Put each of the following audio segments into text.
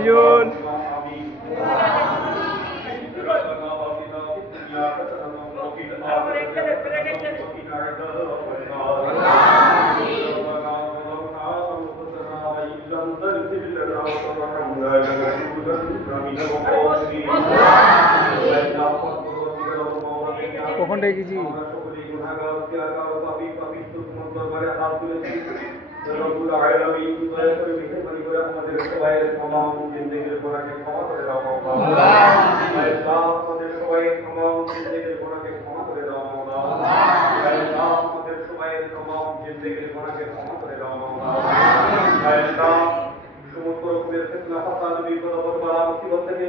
নয়ন কখন ডেকেছি সমস্ত রকমের ফিতনা ফাসাদ বিপদ আপদ বালা মুসিবত থেকে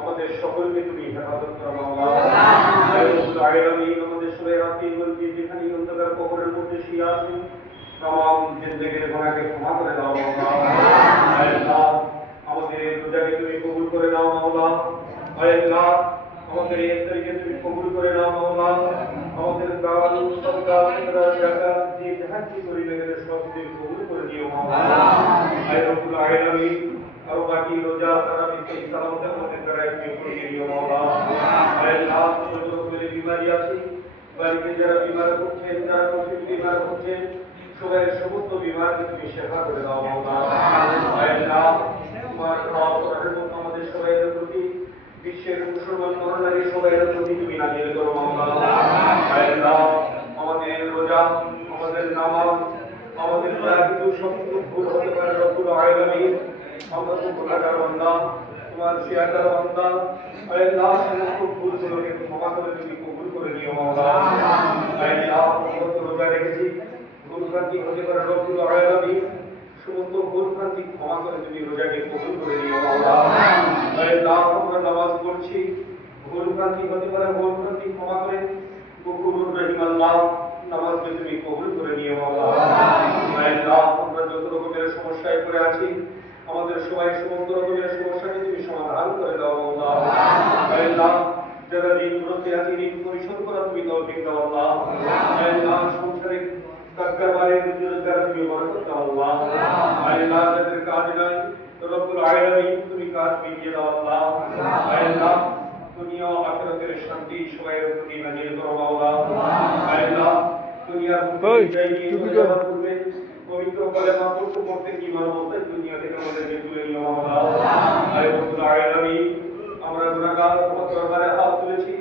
আমাদের সকলকে তুমি হেফাজত করো মাওলা। আয় রব্বুল আলামিন আমাদের সবাই রাতে বলছি যেখানে অন্ধকার কবরের মধ্যে শুয়ে আছি तमाम জিন্দেগির গুনাহকে ক্ষমা করে দাও মাওলা। আয় আল্লাহ আমাদের এই রোজাকে তুমি কবুল করে নাও মাওলা। আয় আল্লাহ আমাদের এই ইফতারকে তুমি কবুল করে নাও মাওলা। আমাদের দান সদকা যাকাত যে যাহা কিছু করি না কেন সব তুমি কবুল করে দিও মাওলা। আয় রব্বুল আলামিন আর বাকি রোজা তারা বিকে সালামতের মধ্যে করাই তুমি করে দিও মাওলা। আয় আল্লাহ যত রকমের বিমারি আছে বাড়িতে যারা বিমার হচ্ছেন যারা কঠিন বিমার হচ্ছেন সবাই সমস্ত বিমারকে তুমি শেফা করে দাও মাওলা। আয় আল্লাহ তোমার রহমত আমাদের সবাইয়ের প্রতি বিশ্বের মুসলমান নরনারী সবাইয়ের প্রতি তুমি নাজিল করো মাওলা। আয় আল্লাহ আমাদের রোজা আমাদের নামাজ আমাদের যা কিছু সমস্ত ভুল হতে পারে রব্বুল আলামিন আমরা তো গুনাহগার বান্দা তোমার সিয়াদার বান্দা। আয় আল্লাহ সমস্ত ভুলগুলোকে ক্ষমা করে তুমি কবুল করে নিও মাওলা। আয় আল্লাহ আমরা রোজা রেখেছি ভুলভ্রান্তি হতে পারে রব্বুল আলামিন সমস্ত ভুলভ্রান্তি ক্ষমা করে তুমি রোজাকে কবুল করে নিও মাওলা। আয় আল্লাহ আমরা নামাজ পড়ছি ভুলভ্রান্তি হতে পারে ভুলভ্রান্তি ক্ষমা করে গফুরুর রহিম আল্লাহ নামাজকে তুমি কবুল করে নিও মাওলা। আয় আল্লাহ আমরা যত রকমের সমস্যায় পড়ে আছি আমাদের সবাই সমস্ত রকমের সমস্যাকে তুমি সমাধান করে দাও মাওলা। আয় আল্লাহ যারা ঋণগ্রস্ত আছে ঋণ পরিশোধ করা তুমি তৌফিক দাও আল্লাহ। আয় আল্লাহ সংসারে কারবারে রোজগার তুমি বরকত দাও আল্লাহ। আয় আল্লাহ যাদের কাজ নাই রব্বুল আলামিন তুমি কাজ মিলিয়ে দাও আল্লাহ। আয় আল্লাহ দুনিয়া ও আখিরাতের শান্তি সবাইয়ের প্রতি নাজিল করো মাওলা। আয় আল্লাহ দুনিয়ার পূর্বে পবিত্র কালেমা পড়তে ঈমান বলতে দুনিয়া থেকে আমাদেরকে তুলে নিও মাওলা। আয় রব্বুল আলামিন আমরা গুনাহগার তোমার দরবারে হাত তুলেছি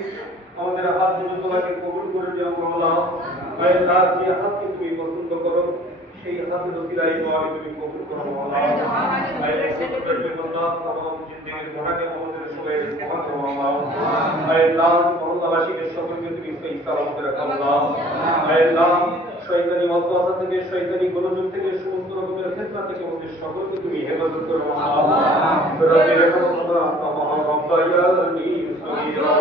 আমাদের হাত দুটো তোমাকে কবুল করে দিও মাওলা। আয় আল্লাহ যে হাতকে তুমি পছন্দ করো সেই হাতের ওসিলায় দোয়া তুমি কবুল করো মাওলা। আয় আল্লাহ तमाम জিন্দেগির গুনাহকে আমাদের সবাইয়ের ক্ষমা করো মাওলা। আয় আল্লাহ মহল্লাবাসীকে সকলকে তুমি সহি সালামতে রাখো আল্লাহ। আয় আল্লাহ শয়তানি ওয়াসওয়াসা থেকে শয়তানি গোলযোগ থেকে সমস্ত রকমের ফিতনা থেকে আমাদের সকলকে তুমি হেফাজত করো মাওলা। রব্বির রহমাতুল্লাহ তামাম রব্বায়ানি সগীরা।